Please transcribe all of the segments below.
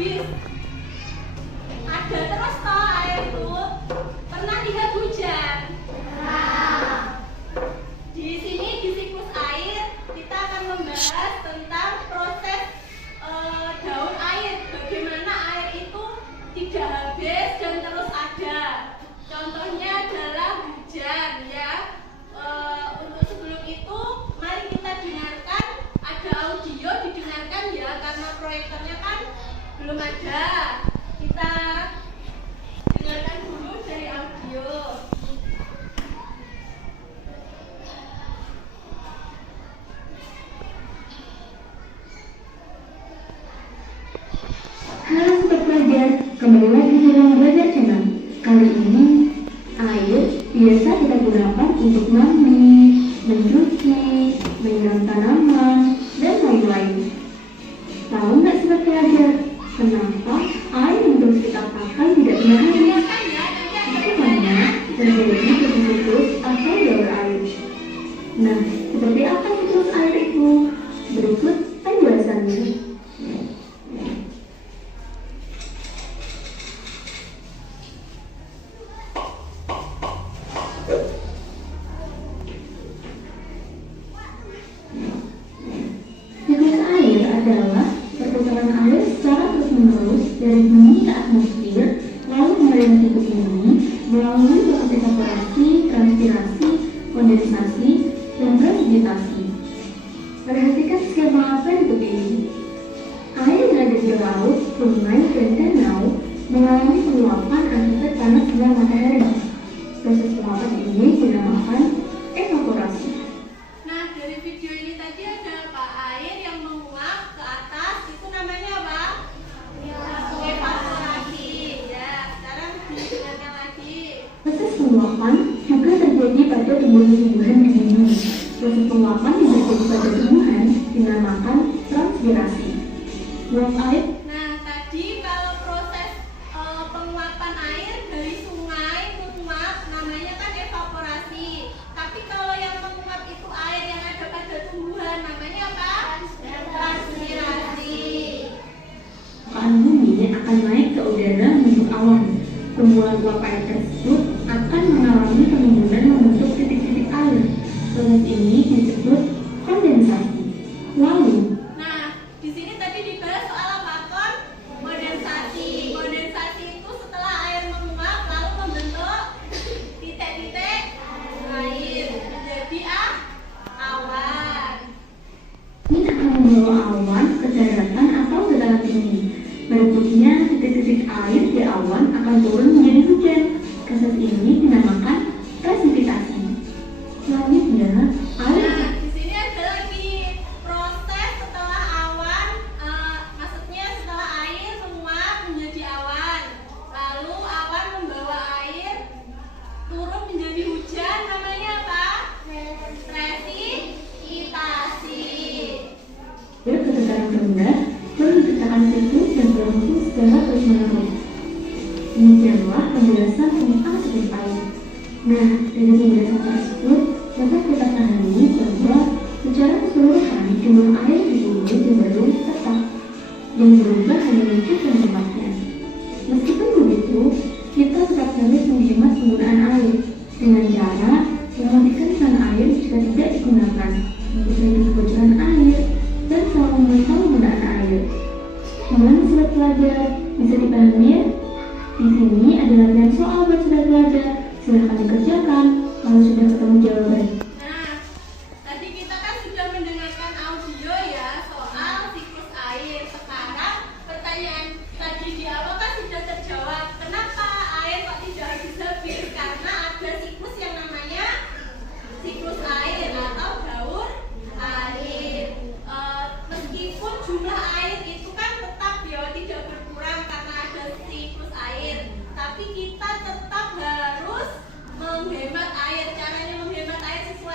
habis. Ada terus toh air itu. Pernah lihat hujan? Di sini di siklus air kita akan membahas tentang proses daur air. Bagaimana air itu tidak habis dan terus ada. Contohnya adalah hujan ya. Untuk sebelum itu mari kita dengarkan, ada audio didengarkan ya, karena proyektornya kan belum ada. Kita dengarkan dulu dari audio. Halo sobat pelajar, kembali lagi di ruang belajar channel. Kali ini air biasa kita gunakan untuk mandi, mencuci, menyiram tanaman, dan lain-lain. Tahu nggak sobat pelajar, kenapa air yang terus kita pakai tidak pernah habis? Bagaimana terjadi siklus atau daur air? Nah, seperti apa siklus air itu? Berikut penjelasannya. Siklus air adalah perputaran air secara terus-menerus dari bumi ke atmosfer, lalu melintasi ke bumi melalui proses evaporasi, transpirasi, kondensasi, dan presipitasi. Perhatikan skema berikut ini. Air yang ada di laut, sungai, dan danau mengalami penguapan akibat panas sinar matahari. Proses penguapan ini dinamakan evaporasi. Nah, dari video ini tadi ada apa? Air yang menguap ke atas, itu namanya apa? Evaporasi. Ya, sekarang didengarkan lagi. Proses penguapan juga terjadi pada tumbuhan-tumbuhan di bumi. Proses penguapan yang terjadi pada tumbuhan dinamakan transpirasi. Uap air Nah, tadi kalau proses penguapan air dari sungai menguap, namanya kan evaporasi. Tapi kalau yang menguap itu air yang ada pada tumbuhan, namanya apa? Transpirasi. permukaan bumi akan naik ke udara membentuk awan. Kumpulan uap air tersebut akan mengalami penimbunan membentuk titik-titik air. Proses ini disebut kondensasi. Lalu, Nah, di sini tadi dibahas soal apa, Kon? Kondensasi. Kondensasi itu setelah air menguap lalu membentuk titik-titik air menjadi awan. ini akan membawa awan ke daratan atau dataran tinggi. Berikutnya, titik-titik air di awan akan turun menjadi hujan. Proses ini dinamakan presipitasi. Selanjutnya, air Nah, di sini ada lagi proses setelah awan, maksudnya setelah air menguap menjadi awan. Lalu awan membawa air turun menjadi hujan, namanya apa? Presipitasi. ke dataran rendah dan menciptakan siklus yang berlangsung secara terus-menerus. Demikianlah penjelasan tentang siklus air. Nah, dari penjelasan tersebut dapat kita pahami bahwa secara keseluruhan jumlah air di bumi cenderung tetap dan berubah hanya mengikut tempatnya. Meskipun begitu, kita tetap harus menghemat penggunaan air dengan cara mematikan air jika tidak digunakan, mengurangi kebocoran air, dan selalu memantau penggunaan air. Gimana sobat pelajar? Bisa dipahami ya? Di sini ada latihan soal buat sobat pelajar. Silahkan dikerjakan kalau sudah ketemu jawaban. Nah, tadi kita kan sudah mendengarkan audio ya soal siklus air. Sekarang pertanyaan tadi di awal kan sudah terjawab. Kenapa air kok tidak habis-habis? Karena ada siklus yang namanya siklus air atau daur air. Meskipun jumlah air itu kan tetap ya tidak berkurang karena ada siklus air, tapi kita tetap harus menghemat air. Caranya menghemat air sesuai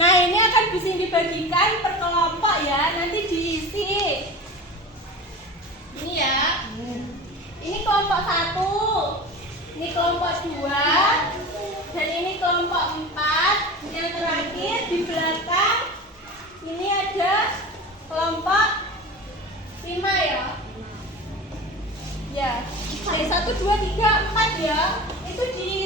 Nah, ini akan bisa dibagikan per kelompok ya, nanti diisi. Ini ya. Ini kelompok 1, ini kelompok 2, dan ini kelompok 4. Yang terakhir di belakang ini ada kelompok 5 ya. Ya. 1, 2, 3, 4 ya. Itu di